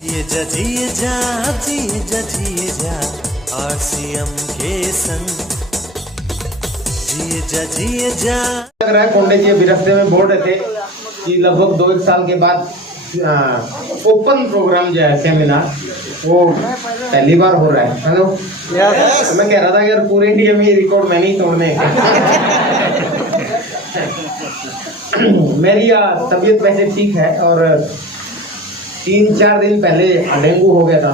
जिए जा आरसीएम के संग जिए जा। लग रहा है कोंडे जी अभी रास्ते में बोल रहे थे कि लगभग 2-1 साल के बाद ओपन प्रोग्राम जो है सेमिनार वो पहली बार हो रहा है। हेलो तो मैं कह रहा था यार पूरे इंडिया में ये रिकॉर्ड मैंने ही तोड़ने हैं। मेरी तबीयत वैसे ठीक है और 3-4 दिन पहले डेंगू हो गया था।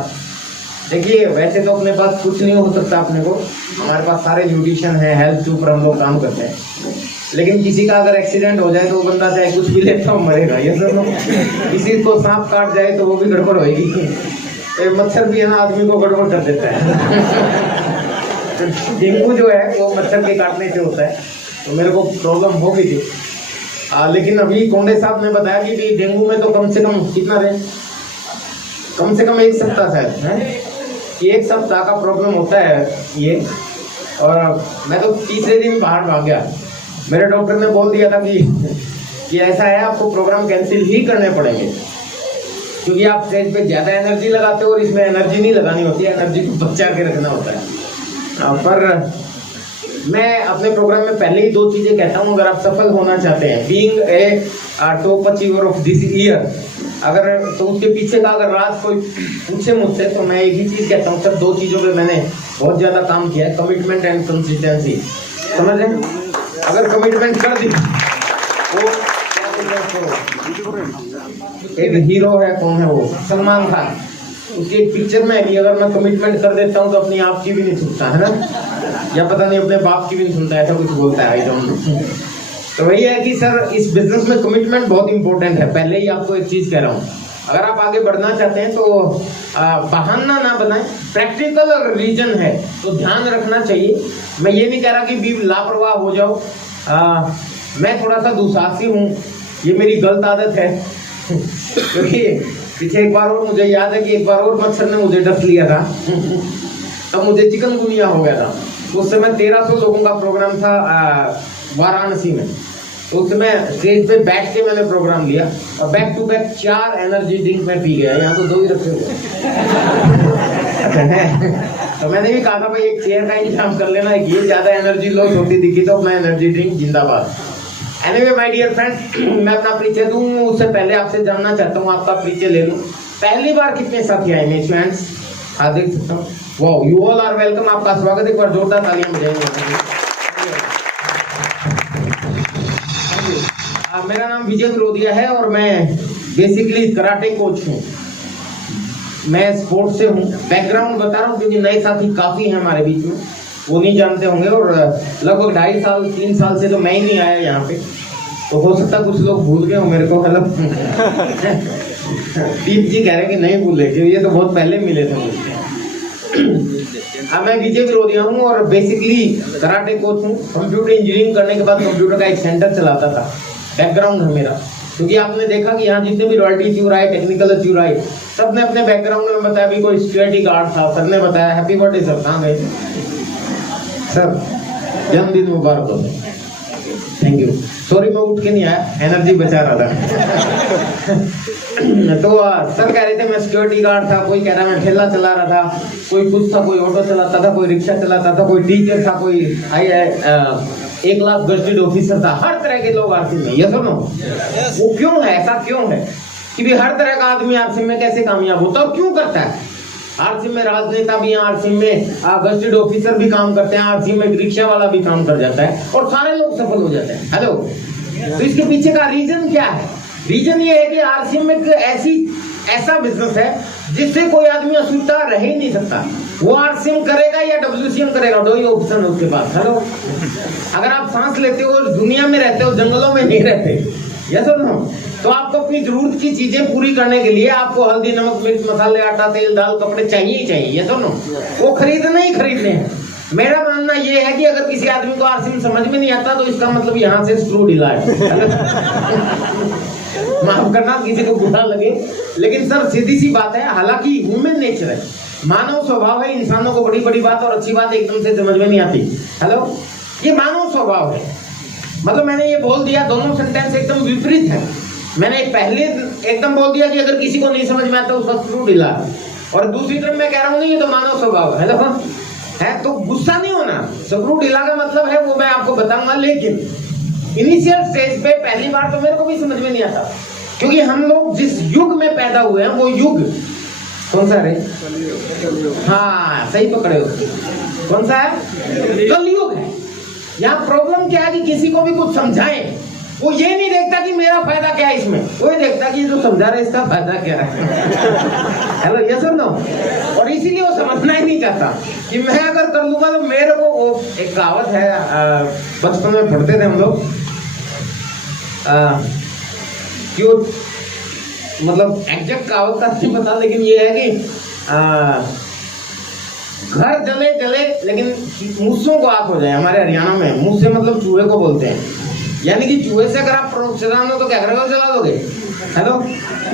देखिए वैसे तो अपने पास कुछ नहीं हो सकता अपने को, हमारे पास सारे न्यूट्रिशन है, हेल्थ के ऊपर हम लोग काम करते हैं, लेकिन किसी का अगर एक्सीडेंट हो जाए तो वो बंदा चाहे कुछ भी लेता हो मरेगा। ये सब किसी को सांप काट जाए तो वो भी गड़बड़ होएगी, मच्छर भी है ना आदमी को गड़बड़ कर देता है। डेंगू जो है वो मच्छर के काटने से होता है, तो मेरे को प्रॉब्लम हो गई थी। लेकिन अभी कोंडे साहब ने बताया कि डेंगू में तो कम से कम कितना दिन, कम से कम 1 सप्ताह शायद है कि 1 सप्ताह का प्रॉब्लम होता है ये। और मैं तो तीसरे दिन बाहर भाग गया। मेरे डॉक्टर ने बोल दिया था कि ऐसा है आपको प्रोग्राम कैंसिल ही करने पड़ेंगे, क्योंकि आप स्टेज पे ज़्यादा एनर्जी लगाते हो और इसमें एनर्जी नहीं लगानी होती है, एनर्जी को बचा के रखना होता है। पर मैं अपने प्रोग्राम में पहले ही 2 चीज़ें कहता हूँ, अगर आप सफल होना चाहते हैं, being a top achiever of this year, अगर तो उसके पीछे का अगर राज कोई पूछे मुझसे तो मैं एक ही चीज़ कहता हूँ सर, 2 चीज़ों पे मैंने बहुत ज़्यादा काम किया है, कमिटमेंट एंड कंसिस्टेंसी। समझ रहे हैं? अगर कमिटमेंट कर दी वो एक हीरो है, कौन है वो, सलमान खान, उसकी एक पिक्चर में भी अगर मैं कमिटमेंट कर देता हूँ तो अपनी आप की भी नहीं सुनता है ना, या पता नहीं अपने बाप की भी नहीं सुनता, ऐसा कुछ बोलता है एकदम। तो वही है कि सर इस बिजनेस में कमिटमेंट बहुत इंपॉर्टेंट है। पहले ही आपको एक चीज़ कह रहा हूँ, अगर आप आगे बढ़ना चाहते हैं तो बहाना ना बनाएं, प्रैक्टिकल अगर रीजन है तो ध्यान रखना चाहिए। मैं ये नहीं कह रहा कि भी लापरवाह हो जाओ, मैं थोड़ा सा दुसाहसी हूँ, ये मेरी गलत आदत है। क्योंकि पीछे एक बार और मुझे याद है कि एक बार और मच्छर ने मुझे डस लिया था, तब मुझे चिकनगुनिया हो गया था। उस समय 1300 लोगों का प्रोग्राम था वाराणसी में, तो उस समय स्टेज पे बैठ के मैंने प्रोग्राम लिया और back to back 4 energy drink में पी गया। यहाँ तो 2 ही रखे हुए। तो मैंने भी कहा था भाई एक चेयर का इंतजाम कर लेना, ये ज़्यादा एनर्जी लॉस होती दिखी तो मैं एनर्जी ड्रिंक जिंदाबाद। एनीवे माय डियर फ्रेंड्स, मैं अपना परिचय दूं उससे पहले आपसे जानना चाहता हूं, आपका परिचय ले लूं। पहली बार कितने साथी आए मेरे फ्रेंड्स? हाँ देख सकता हूँ, wow, you all are welcome, आपका स्वागत है। एक बार जोरदार तालियां बजाएंगे। मेरा नाम विजय विरोधिया है और मैं बेसिकली कराटे कोच हूँ, मैं स्पोर्ट्स से हूँ। बैकग्राउंड बता रहा हूँ क्योंकि नए साथी काफ़ी हैं हमारे बीच में, वो नहीं जानते होंगे। और लगभग 2.5 साल 3 साल से तो मैं ही नहीं आया यहाँ पे, तो हो सकता कुछ लोग भूल गए हो मेरे को। मतलब दीप जी कह रहे हैं कि नहीं भूले, क्योंकि ये तो बहुत पहले मिले थे मुझे। मैं विजय विरोधिया हूँ और बेसिकली कराटे कोच हूँ। कंप्यूटर इंजीनियरिंग करने के बाद कंप्यूटर का एक सेंटर चलाता था, बैकग्राउंड है मेरा। क्योंकि आपने देखा कि यहाँ जितने भी रॉयल्टी च्यू आए, टेक्निकल च्यू आए, सब ने अपने बैकग्राउंड में बताया। भी कोई सिक्योरिटी गार्ड था, सर ने बताया हैप्पी बर्थडे सर, कहाँ गए सर, जन्मदिन मुबारक हो। थैंक यू, सॉरी मैं उठ के नहीं आया, एनर्जी बचा रहा था। तो सर कह रहे थे मैं सिक्योरिटी गार्ड था, कोई कह रहा मैं ठेला चला रहा था, कोई कुछ था, कोई ऑटो चलाता था, कोई रिक्शा चलाता था, कोई टीचर था, कोई 1 लाख गजटेड ऑफिसर था। हर तरह के लोग आरसी में, ये सुनो वो क्यों है, ऐसा क्यों है कि भी हर तरह का आदमी आरसी में कैसे कामयाब होता है और क्यों करता है? आरसी में राजनेता भी हैं, आरसी में गजटेड ऑफिसर भी काम करते हैं, आरसी में रिक्शा वाला भी काम कर जाता है और सारे लोग सफल हो जाते हैं। हेलो, तो इसके पीछे का रीजन क्या है? रीजन ये है कि आरसी में ऐसा बिजनेस है जिससे कोई आदमी अछूता रह ही नहीं सकता। वो आरसीएम करेगा या डब्ल्यूसीएम करेगा, 2 ही ऑप्शन है उसके पास। हेलो, अगर आप सांस लेते हो, दुनिया में रहते हो, जंगलों में नहीं रहते, यस और नो, तो आपको अपनी जरूरत की चीजें पूरी करने के लिए आपको हल्दी, नमक, मिर्च, मसाले, आटा, तेल, दाल, कपड़े चाहिए ही चाहिए, यस और नो। वो खरीदने ही खरीदने हैं। मेरा मानना ये है कि अगर किसी आदमी को आरसीएम समझ में नहीं आता तो इसका मतलब यहाँ से स्क्रू ढीला है। माफ करना किसी को बुरा लगे, लेकिन सर सीधी सी बात है, हालांकि ह्यूमन नेचर है, मानव स्वभाव है, इंसानों को बड़ी बड़ी बात और अच्छी बात एकदम से समझ में नहीं आती। हेलो, ये मानव स्वभाव है। मतलब मैंने ये बोल दिया, दोनों सेंटेंस एकदम विपरीत है। मैंने पहले एकदम बोल दिया कि अगर किसी को नहीं समझ में आता उसका स्क्रू ढीला, और दूसरी तरफ मैं कह रहा हूँ नहीं ये तो मानव स्वभाव है ना, है तो गुस्सा नहीं होना। स्क्रू ढीला का मतलब है वो मैं आपको बताऊंगा, लेकिन इनिशियल स्टेज पे पहली बार तो मेरे को भी समझ में नहीं आता, क्योंकि हम लोग जिस युग में पैदा हुए हैं वो युग कौन सा है? हाँ सही पकड़े हो, कौन सा है? कलयुग है। यहाँ प्रॉब्लम क्या है कि किसी को भी कुछ समझाएं, वो ये नहीं देखता कि मेरा फायदा क्या है इसमें, वो ये देखता कि जो समझा रहे इसका फायदा क्या है। हेलो ये सुनो, और इसीलिए वो समझना ही नहीं चाहता कि मैं अगर कर लूंगा तो मेरे को, वो एक कहावत है बचपन में पढ़ते थे हम लोग, क्यों मतलब एग्जैक्ट कहावत का नहीं पता, लेकिन ये है कि घर जले जले लेकिन मूसों को आग हो जाए। हमारे हरियाणा में मूस से मतलब चूहे को बोलते हैं, यानी कि चूहे से अगर आप चलाना हो तो क्या करोगे, चला दोगे। हेलो,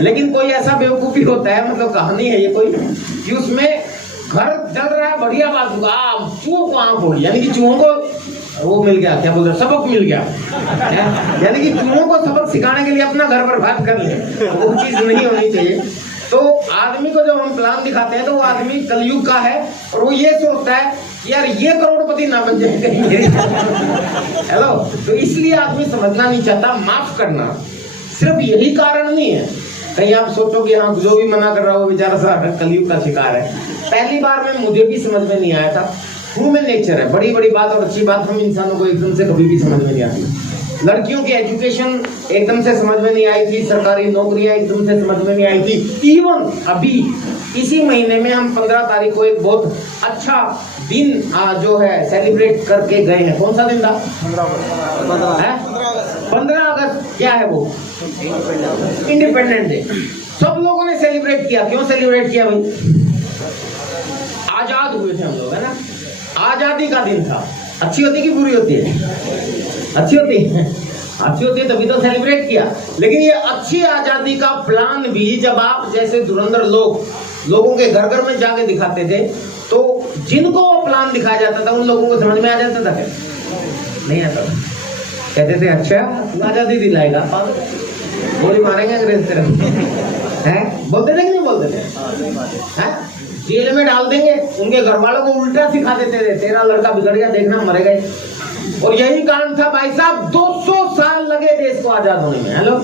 लेकिन कोई ऐसा बेवकूफी होता है, मतलब कहानी है ये कोई, कि उसमें घर जल रहा है, बढ़िया बात होगा, चूहों को आग होगी, यानी कि चूहों को वो मिल गया, क्या बोलते हैं, सबक मिल गया, यानी कि चूहों को सबक सिखाने के लिए अपना घर बर्बाद कर ले, वो चीज नहीं होनी चाहिए। तो आदमी को जब हम प्लान दिखाते हैं तो वो आदमी कलयुग का है, और वो ये सोचता है कि यार ये करोड़पति ना बन जाए कहीं। हेलो, तो इसलिए आदमी समझना नहीं चाहता। माफ करना सिर्फ यही कारण नहीं है, कहीं आप सोचो कि हाँ जो भी मना कर रहा हो बेचारा सा कलयुग का शिकार है। पहली बार में मुझे भी समझ में नहीं आया था, ह्यूमन नेचर है, बड़ी बड़ी बात और अच्छी बात हम इंसानों को एकदम से कभी भी समझ में नहीं आती। लड़कियों की एजुकेशन एकदम से समझ में नहीं आई थी, सरकारी नौकरियां एकदम से समझ में नहीं आई थी। इवन अभी इसी महीने में हम 15 तारीख को एक बहुत अच्छा दिन जो है सेलिब्रेट करके गए हैं। कौन सा दिन था? 15 अगस्त। क्या है वो? Independence day. सब लोगों ने सेलिब्रेट किया। क्यों सेलिब्रेट किया भाई? आजाद हुए थे हम लोग, है ना, आजादी का दिन था। अच्छी होती कि बुरी होती है? अच्छी होती है, अच्छी होती है तभी तो सेलिब्रेट किया। लेकिन ये अच्छी आजादी का प्लान भी जब आप जैसे धुरंधर लोगों के घर घर में जाके दिखाते थे, तो जिनको वो प्लान दिखाया जाता था उन लोगों को समझ में आ जाता था क्या? नहीं आता। कहते थे अच्छा तू आजादी दिलाएगा, गोली मारेंगे अंग्रेज तरफ, है बोलते थे कि नहीं बोलते थे? है जेल में डाल देंगे। उनके घर वालों को उल्टा सिखा देते थे, तेरा लड़का बिगड़ गया, देखना मरेगा। और यही कारण था भाई साहब, 200 साल लगे देश को आजाद होने में। हेलो,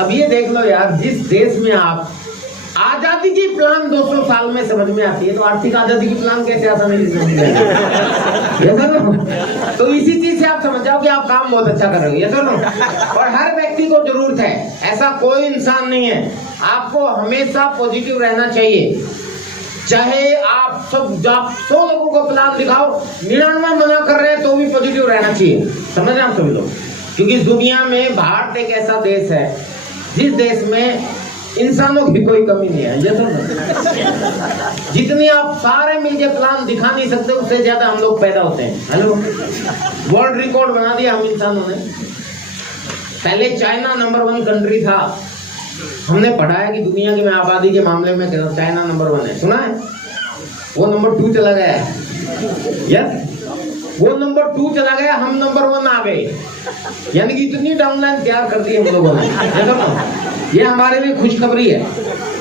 अब ये देख लो यार, जिस देश में आप आजादी की प्लान 200 साल में समझ में आती है, तो आर्थिक आजादी की प्लान कैसे आसानी से समझ में आएगी? तो इसी चीज से आप समझ जाओ कि आप काम बहुत अच्छा कर रहे हो, ये सुनो। और हर व्यक्ति को जरूरत है, ऐसा कोई इंसान नहीं है, आपको हमेशा पॉजिटिव रहना चाहिए। चाहे आप 100 लोगों को प्लान दिखाओ, 99 मना कर रहे हैं तो भी पॉजिटिव रहना चाहिए। समझ रहे हैं आप सभी लोग? क्योंकि दुनिया में भारत एक ऐसा देश है जिस देश में इंसानों की कोई कमी नहीं है। ये सुनो, जितनी आप सारे मिलके प्लान दिखा नहीं सकते, उससे ज्यादा हम लोग पैदा होते हैं। हेलो, वर्ल्ड रिकॉर्ड बना दिया हम इंसानों ने। पहले चाइना नंबर 1 कंट्री था। हमने पढ़ा है कि दुनिया की में आबादी के मामले में चाइना नंबर 1 है, सुना है? वो नंबर 2 चला गया है। यस, वो नंबर 2 चला गया, हम नंबर 1 आ गए। यानी कि इतनी डाउनलाइन तैयार कर दी हम लोगों ने। ये हमारे लिए खुशखबरी है,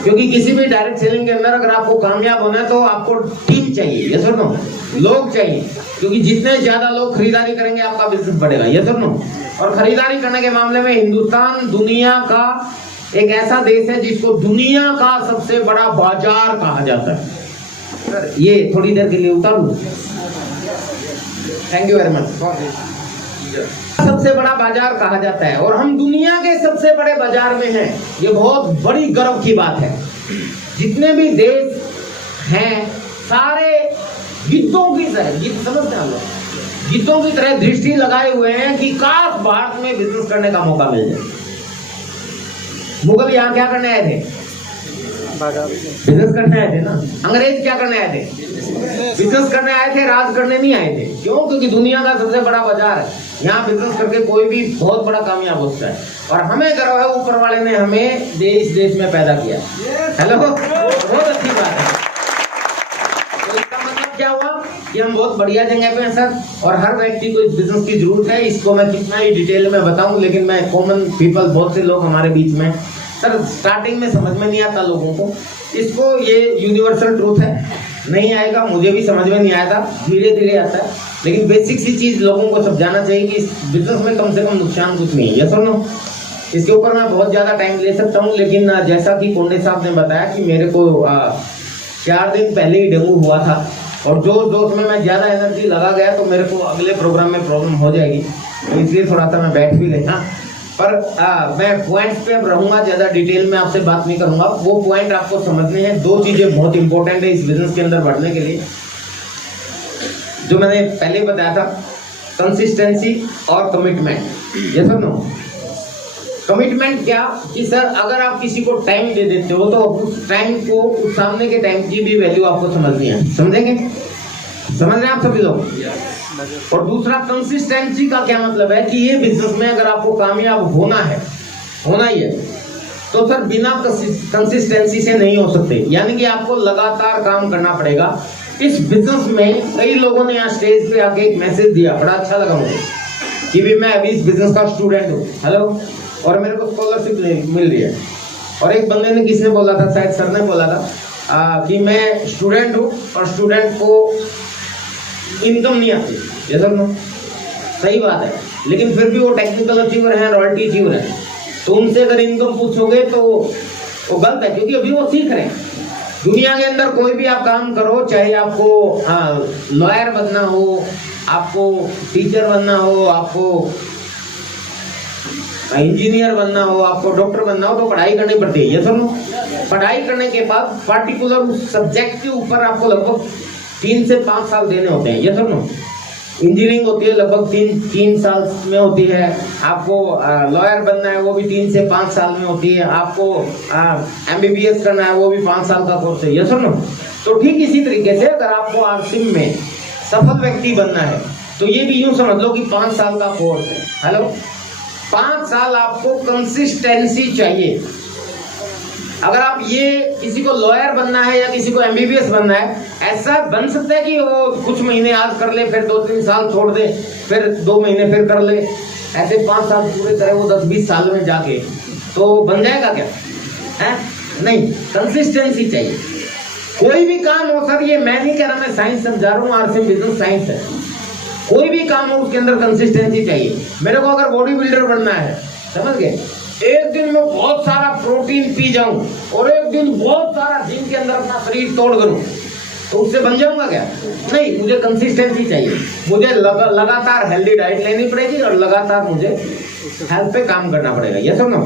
क्योंकि किसी भी डायरेक्ट सेलिंग के अंदर अगर आपको कामयाब होना है तो आपको टीम चाहिए, ये सुनो, लोग चाहिए, क्योंकि जितने ज्यादा लोग खरीदारी करेंगे आपका बिजनेस बढ़ेगा, ये सुनो। और खरीदारी करने के मामले में हिंदुस्तान दुनिया का एक ऐसा देश है जिसको दुनिया का सबसे बड़ा बाजार कहा जाता है। ये थोड़ी देर के लिए उतारू, थैंक यू वेरी मच। सबसे बड़ा बाजार कहा जाता है और हम दुनिया के सबसे बड़े बाजार में हैं। ये बहुत बड़ी गर्व की बात है। जितने भी देश हैं सारे गिद्धों की तरह, गिद्ध समझते हैं हम लोग, गिद्धों की तरह दृष्टि लगाए हुए हैं कि काश भारत में बिजनेस करने का मौका मिल जाए। मुगल यहाँ क्या करने आए थे? बिजनेस करने आए थे ना। अंग्रेज क्या करने आए थे? बिजनेस करने आए थे, राज करने नहीं आए थे। क्यों? क्योंकि दुनिया का सबसे बड़ा बाजार है, यहाँ बिजनेस करके कोई भी बहुत बड़ा कामयाब होता है। और हमें गर्व है, ऊपर वाले ने हमें देश में पैदा किया। हेलो, बहुत अच्छी बात है। तो इसका मतलब क्या हुआ कि हम बहुत बढ़िया जगह पे हैं सर, और हर व्यक्ति को इस बिजनेस की जरूरत है। इसको मैं कितना ही डिटेल में बताऊं, लेकिन मैं कॉमन पीपल, बहुत से लोग हमारे बीच में सर स्टार्टिंग में समझ में नहीं आता लोगों को इसको, ये यूनिवर्सल ट्रूथ है, नहीं आएगा, मुझे भी समझ में नहीं आया था, धीरे धीरे आता है, लेकिन बेसिक सी चीज लोगों को समझाना चाहिए कि इस बिजनेस में कम से कम नुकसान कुछ नहीं है। यस और नो? इसके ऊपर मैं बहुत ज्यादा टाइम ले सकता हूँ, लेकिन जैसा कि कोंडे साहब ने बताया कि मेरे को 4 दिन पहले ही डेंगू हुआ था, और जोश में मैं ज्यादा एनर्जी लगा गया तो मेरे को अगले प्रोग्राम में प्रॉब्लम हो जाएगी, तो इसलिए थोड़ा सा मैं बैठ भी गया। पर मैं पॉइंट्स पे अब रहूंगा, ज्यादा डिटेल में आपसे बात नहीं करूंगा। वो पॉइंट आपको समझने हैं। 2 चीजें बहुत इंपॉर्टेंट है इस बिजनेस के अंदर बढ़ने के लिए, जो मैंने पहले बताया था, कंसिस्टेंसी और कमिटमेंट। यस और नो? कमिटमेंट क्या कि सर अगर आप किसी को टाइम दे देते हो तो उस टाइम को, उस सामने के टाइम की भी वैल्यू आपको समझनी है। समझेंगे? समझ रहे हैं आप सभी लोग? और दूसरा, कंसिस्टेंसी का क्या मतलब है कि ये बिजनेस में अगर आपको कामयाब होना है, होना ही है, तो सर बिना कंसिस्टेंसी से नहीं हो सकते, यानी कि आपको लगातार काम करना पड़ेगा। इस बिजनेस में कई लोगों ने यहाँ स्टेज पे आके एक मैसेज दिया, बड़ा अच्छा लगा मुझे, कि भी मैं अभी इस बिजनेस का स्टूडेंट हूँ, हेलो, और मेरे को स्कॉलरशिप मिल रही है। और एक बंदे ने, किसने बोला था, शायद सर ने बोला था कि मैं स्टूडेंट हूँ और स्टूडेंट को इनकम नहीं आती। ये सर नो, सही बात है, लेकिन फिर भी वो टेक्निकल अचीवर हैं, रॉयल्टी अचीवर हैं, तो उनसे अगर इनकम पूछोगे तो वो गलत है, क्योंकि अभी वो सीख रहे हैं। दुनिया के अंदर कोई भी आप काम करो, चाहे आपको लॉयर बनना हो, आपको टीचर बनना हो, आपको इंजीनियर बनना हो, आपको डॉक्टर बनना हो, तो पढ़ाई करनी पड़ती है। ये सुनो, पढ़ाई करने के बाद पार्टिकुलर उस सब्जेक्ट के ऊपर आपको लगभग 3 से 5 साल देने होते हैं। ये सुनो, इंजीनियरिंग होती है लगभग 3 साल में होती है, आपको लॉयर बनना है वो भी 3 से 5 साल में होती है, आपको MBBS करना है वो भी 5 साल का कोर्स है। ये सुनो, तो ठीक इसी तरीके से अगर आपको आरसिम में सफल व्यक्ति बनना है तो ये भी यूं समझ लो कि 5 साल का कोर्स है। हेलो, 5 साल आपको कंसिस्टेंसी चाहिए। अगर आप ये किसी को लॉयर बनना है या किसी को MBBS बनना है, ऐसा बन सकता है कि वो कुछ महीने आज कर ले, फिर 2-3 साल छोड़ दे, फिर 2 महीने फिर कर ले, ऐसे 5 साल पूरे करे वो 10-20 साल में जाके, तो बन जाएगा क्या? है नहीं, कंसिस्टेंसी चाहिए। कोई भी काम हो सर, ये मैं नहीं कह रहा, मैं साइंस समझा रहा हूँ, आरसिम बिजनेस साइंस है, कोई भी काम हो उसके अंदर कंसिस्टेंसी चाहिए। मेरे को अगर बॉडी बिल्डर बनना है, समझ गए, एक दिन में बहुत सारा प्रोटीन पी जाऊं और एक दिन बहुत सारा जिम के अंदर अपना शरीर तोड़ करूं, तो उससे बन जाऊंगा क्या? नहीं, मुझे कंसिस्टेंसी चाहिए, मुझे लगातार हेल्दी डाइट लेनी पड़ेगी और लगातार मुझे हेल्थ पे काम करना पड़ेगा। ये सब ना,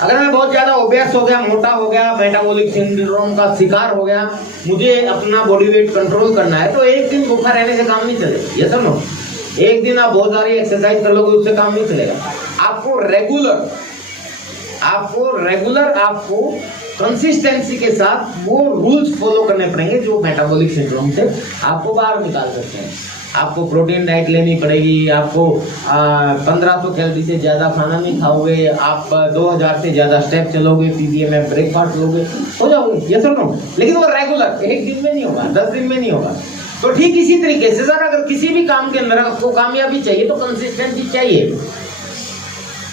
अगर मैं बहुत ज्यादा ओबेस हो गया, मोटा हो गया, मेटाबॉलिक सिंड्रोम का शिकार हो गया, मुझे अपना बॉडी वेट कंट्रोल करना है, तो एक दिन भूखा रहने से काम नहीं चलेगा। ये सब ना, एक दिन आप बहुत सारी एक्सरसाइज कर लोगे, उससे काम नहीं चलेगा। आपको रेगुलर आपको कंसिस्टेंसी के साथ वो रूल्स फॉलो करने पड़ेंगे जो मेटाबॉलिक सिंड्रोम से आपको बाहर निकाल सकते हैं। आपको प्रोटीन डाइट लेनी पड़ेगी, आपको 1500 कैलोरी से ज्यादा खाना नहीं खाओगे, आप 2000 से ज्यादा स्टेप चलोगे, PBA में ब्रेकफास्ट लोगे, हो जाओगे। ये सुनो, लेकिन वो रेगुलर, एक दिन में नहीं होगा, 10 दिन में नहीं होगा। तो ठीक इसी तरीके से सर, अगर किसी भी काम के अंदर आपको कामयाबी चाहिए तो कंसिस्टेंसी चाहिए।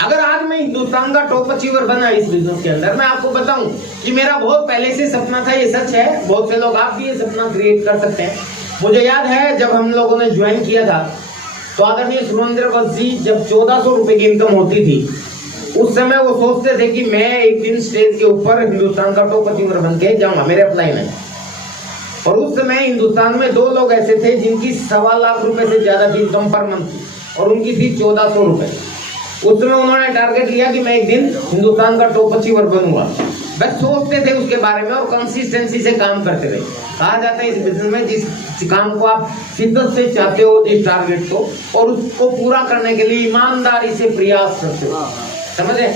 अगर आज मैं हिंदुस्तान का टॉप अचीवर बना इस बिजनेस के अंदर, मैं आपको बताऊं कि मेरा बहुत पहले से सपना था, ये सच है, बहुत से लोग आप भी ये सपना क्रिएट कर सकते हैं। मुझे याद है जब हम लोगों ने ज्वाइन किया था तो आदरणीय सुरेंद्र वत्स जी, जब 1400 रुपए की इनकम होती थी, उस समय वो सोचते थे कि मैं एक दिन स्टेज के ऊपर हिंदुस्तान का टॉप अचीवर बन के जाऊंगा, मेरे अपलाइन है। और उस समय हिंदुस्तान में 2 लोग ऐसे थे जिनकी 1.25 लाख रुपए से ज्यादा की इनकम पर मंथ थी, और उनकी थी 1400 रुपए। उस समय उन्होंने टारगेट लिया कि मैं एक दिन हिंदुस्तान का टॉप अचीवर बनूंगा। बस सोचते थे उसके बारे में और कंसिस्टेंसी से काम करते थे। कहा जाता है इस बिजनेस में जिस काम को आप शिद्दत से चाहते हो, जिस टारगेट को, और उसको पूरा करने के लिए ईमानदारी से प्रयास करते हो, समझे,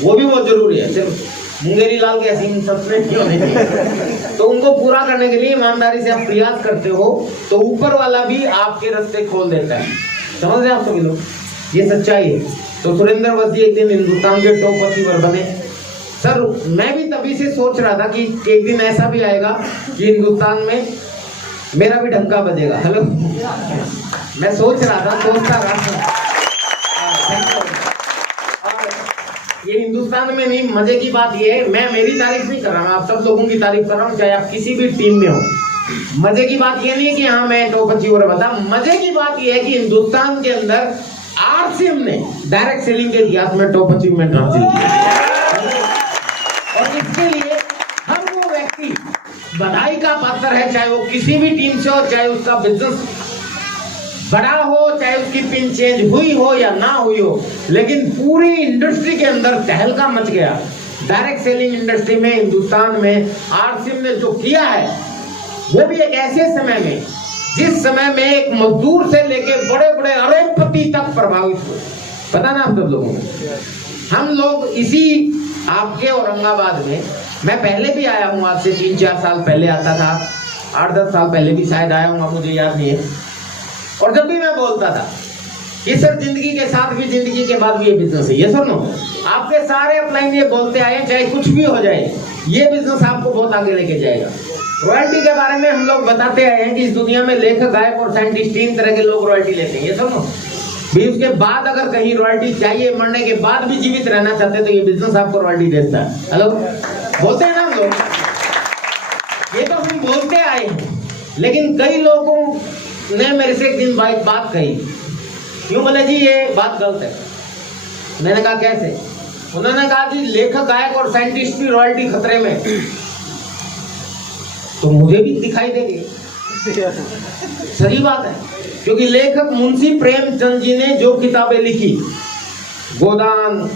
वो भी बहुत जरूरी है। सिर्फ मुंगेरी लाल के असीम सपने क्यों नहीं, तो उनको पूरा करने के लिए ईमानदारी से आप प्रयास करते हो तो ऊपर वाला भी आपके रास्ते खोल देता है। समझ रहे हैं आप सभी लोग, ये सच्चाई है। तो सुरेंद्र वत्स जी एक दिन हिंदुस्तान के टॉप अचीवर बने। सर मैं भी तभी से सोच रहा था कि एक दिन ऐसा भी आएगा कि हिंदुस्तान में मेरा भी ढंका बजेगा। हेलो, मैं सोचता रहा। ये हिंदुस्तान में नहीं, मजे की बात ये है, मैं मेरी तारीफ नहीं कर रहा हूँ, आप सब लोगों की तारीफ कर रहा हूँ, चाहे आप किसी भी टीम में हो। मजे की बात ये नहीं है कि हाँ मैं टॉप अचीवर बता, मजे की बात ये है कि हिंदुस्तान के अंदर आरसीएम ने डायरेक्ट सेलिंग के इतिहास में टॉप अचीवमेंट हासिल किया, और इसके लिए हर वो व्यक्ति बधाई का पात्र है, चाहे वो किसी भी टीम से हो, चाहे उसका बिजनेस बड़ा हो, चाहे उसकी पिन चेंज हुई हो या ना हुई हो, लेकिन पूरी इंडस्ट्री के अंदर तहलका मच गया। डायरेक्ट सेलिंग इंडस्ट्री में हिंदुस्तान में आरसीएम ने जो किया है, वो भी एक ऐसे समय में जिस समय में एक मजदूर से लेके बड़े बड़े अरबपति तक प्रभावित हुए। पता ना आप सब लोगों को, हम लोग इसी आपके औरंगाबाद में, मैं पहले भी आया हूँ, आज से 3-4 साल पहले आता था, 8-10 साल पहले भी शायद आया हूँ, मुझे याद नहीं है। और जब भी मैं बोलता था कि सर जिंदगी के साथ भी, जिंदगी के बाद भी ये बिजनेस है, ये सुनो, आपके सारे अपलाइन ये बोलते आए, चाहे कुछ भी हो जाए, ये बिजनेस आपको बहुत आगे लेके जाएगा। रॉयल्टी के बारे में हम लोग बताते आए हैं कि इस दुनिया में लेखक, गायक और साइंटिस्ट 3 तरह के लोग रॉयल्टी लेते हैं, ये सुनो भी। उसके बाद अगर कहीं रॉयल्टी चाहिए, मरने के बाद भी जीवित रहना चाहते, तो ये बिजनेस आपको रॉयल्टी देता है। हेलो, बोलते हैं ना हम लोग, ये तो हम बोलते आए हैं, लेकिन कई लोगों ने मेरे से एक दिन बात कही, क्यों बोले जी ये बात गलत है। मैंने कहा कैसे? उन्होंने कहा जी लेखक, गायक और साइंटिस्ट की रॉयल्टी खतरे में। तो मुझे भी दिखाई दे रही, सही बात है, क्योंकि लेखक मुंशी प्रेमचंद जी ने जो किताबें लिखी, गोदान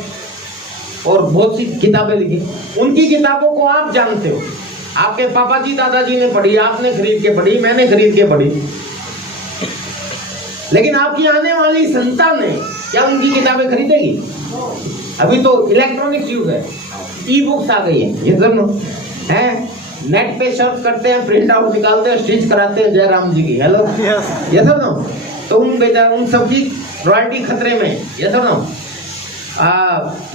और बहुत सी किताबें लिखी, उनकी किताबों को आप जानते हो, आपके पापा जी, दादाजी ने पढ़ी, आपने खरीद के पढ़ी, मैंने खरीद के पढ़ी, लेकिन आपकी आने वाली संतान ने क्या उनकी किताबें खरीदेगी? अभी तो इलेक्ट्रॉनिक्स युग है, ई बुक्स आ गई है, ये सुनो है, नेट पे सर्च करते हैं, प्रिंट आउट निकालते हैं, स्टिच कराते हैं जयराम जी की। हेलो, ये सुनो, तो उन सबकी रॉयल्टी खतरे में। ये सुनो,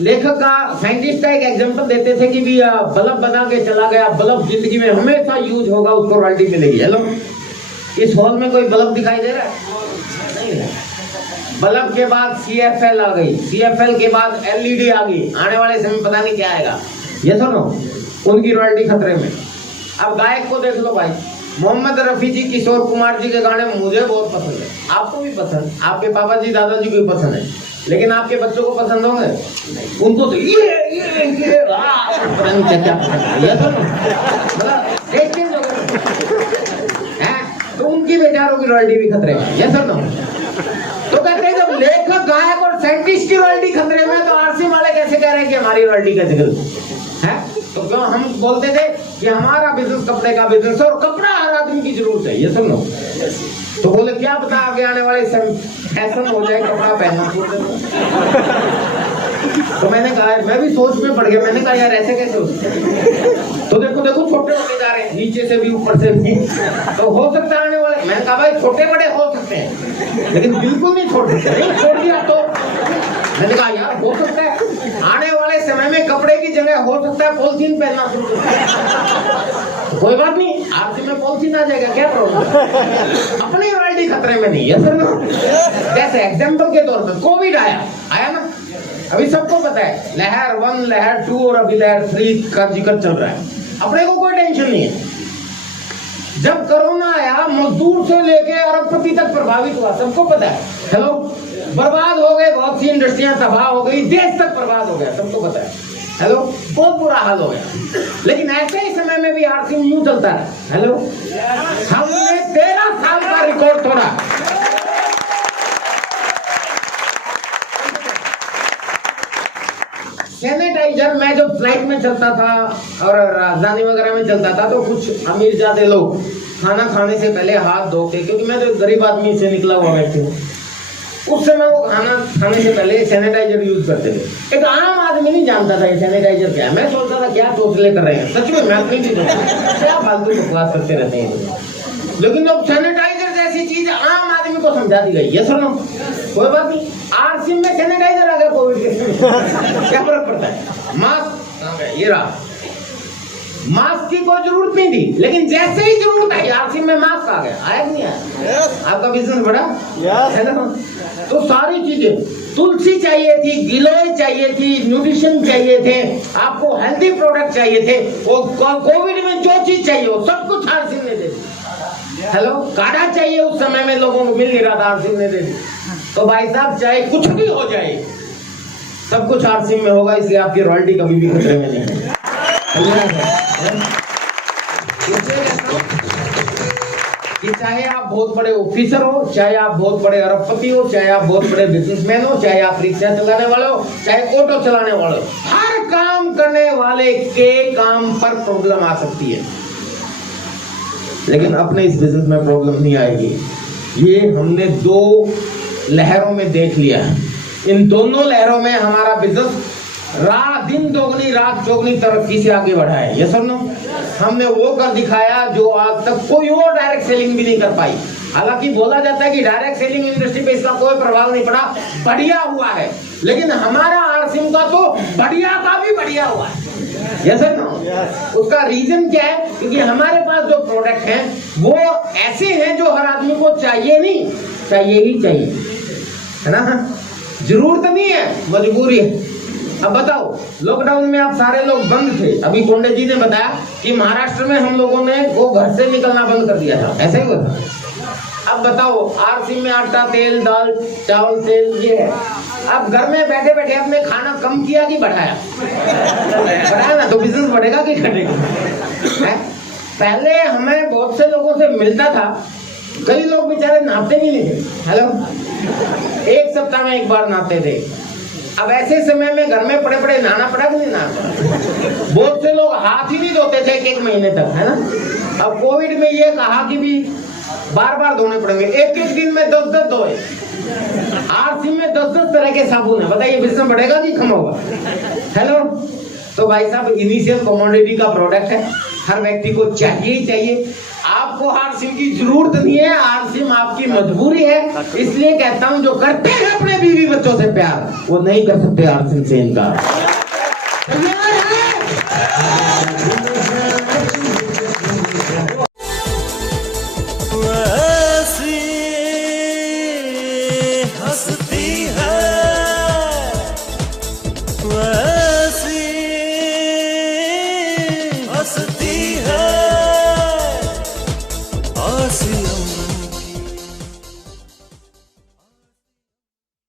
लेखक का, साइंटिस्ट का एक एग्जांपल देते थे कि भी बल्ब बना के चला गया, बल्ब जिंदगी में हमेशा यूज होगा, उसको रॉयल्टी मिलेगी। हेलो, इस हॉल में कोई बल्ब दिखाई दे रहा है? नहीं। बल्ब के बाद CFL आ गई, CFL के बाद LED आ गई, आने वाले समय पता नहीं क्या आएगा। ये सुनो, उनकी रॉयल्टी खतरे में। अब गायक को देख लो भाई, मोहम्मद रफी जी, किशोर कुमार जी के गाने मुझे बहुत पसंद है, आपको भी पसंद, आपके पापा जी, दादाजी को भी पसंद है, लेकिन आपके बच्चों को पसंद होंगे? उनको तो ये पता नहीं क्या ये तो उनकी बेचारों की रॉयल्टी भी खतरे में। ये सर तो कहते हैं जब लेखक, गायक और साइंटिस्ट की रॉयल्टी खतरे में, तो आरसीएम वाले कैसे कह रहे हैं कि हमारी रॉयल्टी का जिक्र है? तो क्यों हम बोलते थे कि हमारा बिजनेस कपड़े का बिजनेस है और कपड़ा हर आदमी की जरूरत है। ये सुन लो, तो बोले क्या पता आगे आने वाले फैशन हो जाए कपड़ा पहनना छोड़ दे। तो मैंने कहा, मैं भी सोच में पड़ गया, मैंने कहा यार ऐसे कैसे हो? तो देखो देखो छोटे होते जा रहे हैं, नीचे से भी ऊपर से भी, तो हो सकता है आने वाले। मैंने कहा भाई छोटे बड़े हो सकते हैं, लेकिन बिल्कुल नहीं छोड़ सकते, नहीं छोड़ दिया तो मैंने कहा यार हो सकता है आने वाले समय में कपड़े की जगह हो सकता है पॉलिथीन पहनना शुरू कर दे। कोई बात नहीं, आपसे में पॉलिथीन आ जाएगा, क्या प्रॉब्लम? अपनी रॉयल्टी खतरे में नहीं है सर। जैसे एग्जाम्पल के तौर पर कोविड आया ना, अभी सबको पता है लहर 1, लहर 2 और अभी लहर 3 का जिक्र चल रहा है। अपने को कोई टेंशन नहीं है। जब कोरोना आया, मजदूर से लेके अरबपति तक प्रभावित हुआ, सबको पता है। हेलो, बर्बाद हो गए, बहुत सी इंडस्ट्रियां तबाह हो गई, देश तक बर्बाद हो गया, सबको पता है। हेलो, बहुत बुरा हाल हो गया, लेकिन ऐसे ही समय में भी आरसीएम यूं चलता है। हेलो, हमने 13 साल का रिकॉर्ड तोड़ा। सैनिटाइजर मैं जब फ्लाइट में चलता था और राजधानी वगैरह में चलता था, तो कुछ अमीर ज्यादा लोग खाना खाने से पहले हाथ धो के, क्योंकि मैं तो गरीब आदमी से निकला हुआ व्यक्ति हूँ, उस समय वो खाना खाने से पहले सैनिटाइजर यूज करते थे। एक आम आदमी नहीं जानता था ये सैनिटाइजर क्या है। मैं सोचता था क्या चोचले कर रहे हैं, सच में मैं अपनी चीज क्या फालतू बकवास करते रहते हैं, लेकिन जब सैनिटाइजर जैसी चीज आम आदमी को समझा दी गई, ये सुनो कोई बात नहीं, आरसीएम में सैनिटाइजर आ गया कोविड के, क्या फर्क पड़ता है? मास्क ये रहा, मास्क की कोई जरूरत नहीं थी, लेकिन जैसे ही जरूरत आई आरसी में मास्क आ गया। आया कि नहीं आया? आपका बिजनेस बढ़ा है ना। तो सारी चीजें, तुलसी चाहिए थी, गिलोय चाहिए थी, न्यूट्रिशन चाहिए थे, आपको हेल्दी प्रोडक्ट चाहिए थे, वो कोविड में जो चीज चाहिए वो सब कुछ आरसी ने दे दी। हेलो, काढ़ा चाहिए उस समय में लोगों को मिल नहीं रहा था, आरसी ने दे दी। तो भाई साहब चाहे कुछ भी हो जाए, सब कुछ आरसी में होगा, इसलिए आपकी रॉयल्टी कभी भी खतरे में नहीं है। कि चाहे आप बहुत बड़े ऑफिसर हो, चाहे आप बहुत बड़े अरबपति हो, चाहे आप बहुत बड़े बिजनेसमैन हो, चाहे आप रिक्शा चलाने वाले हो, चाहे ऑटो चलाने वाले हो, हर काम करने वाले के काम पर प्रॉब्लम आ सकती है, लेकिन अपने इस बिजनेस में प्रॉब्लम नहीं आएगी। ये हमने 2 लहरों में देख लिया है। इन दोनों लहरों में हमारा बिजनेस दिन दोगुनी रात चौगुनी तरक्की से आगे बढ़ा है। ये सुनो, हमने वो कर दिखाया जो आज तक कोई और डायरेक्ट सेलिंग भी नहीं कर पाई। हालांकि बोला जाता है कि डायरेक्ट सेलिंग इंडस्ट्री पे इसका कोई प्रभाव नहीं पड़ा, बढ़िया हुआ है, लेकिन हमारा आरसीएम का तो बढ़िया का भी बढ़िया हुआ है। ये सुनो, उसका रीजन क्या है? क्योंकि हमारे पास जो प्रोडक्ट हैं वो ऐसे हैं जो हर आदमी को चाहिए, नहीं चाहिए ही चाहिए, है ना। जरूरत नहीं है, मजबूरी है। अब बताओ, लॉकडाउन में आप सारे लोग बंद थे, अभी कोंडे जी ने बताया कि महाराष्ट्र में हम लोगों ने वो घर से निकलना बंद कर दिया था, ऐसा ही हुआ था। अब बताओ, आरसी में आटा, तेल, दाल, चावल, तेल ये है। अब घर में बैठे बैठे आपने खाना कम किया कि बढ़ाया? बढ़ाया ना, तो बिजनेस बढ़ेगा कि घटेगा? पहले हमें बहुत से लोगों से मिलता था, कई लोग बेचारे नहाते भी नहीं थे। हेलो, 1 सप्ताह में 1 बार नहाते थे। अब ऐसे समय में घर में पड़े पड़े नहाना पड़ा कि नहीं नहाना? बहुत से लोग हाथ ही नहीं धोते थे 1 महीने तक, है ना। अब कोविड में ये कहा कि भी बार बार धोने पड़ेंगे, एक दिन में 10 धोए। आरसी में 10 तरह के साबुन है, बताइए बिजनेस बढ़ेगा कि कम होगा? हेलो, तो भाई साहब इनिशियल कमोडिटी का प्रोडक्ट है, हर व्यक्ति को चाहिए ही चाहिए। आपको आरसीएम की जरूरत नहीं है, आरसीएम आपकी मजबूरी है। इसलिए कहता हूं, जो करते हैं अपने बीवी बच्चों से प्यार, वो नहीं कर सकते आरसीएम से इनकार। ऐसी हंसती है, वैसी हंसती